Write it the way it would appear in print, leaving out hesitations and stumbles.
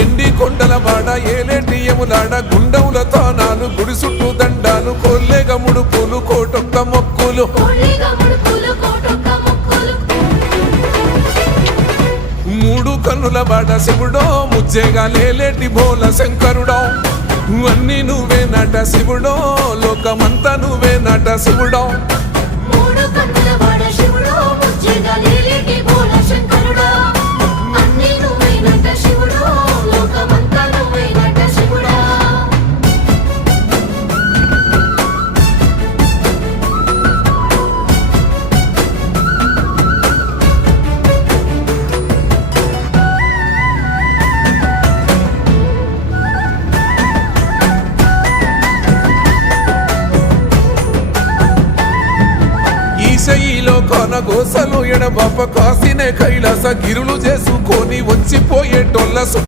ఎండి కొండల వాడ ఏలేటి యములాడ గుండముల తానాలు గుడి చుట్టూ దండాలు కొల్లేగ ముడుపులు కోటొక్క మొక్కులు మూడు కన్నుల వాడ శివుడో ముజ్జేగా లేలేటి బోల శంకరుడో అన్నీ నువ్వే నట శివుడో లోకమంతా నువ్వే నట శివుడో ఈలో కొనగోసలు ఎడబాప కాసినే కైలాస గిరులు చేసుకొని వచ్చిపోయేటోళ్ళ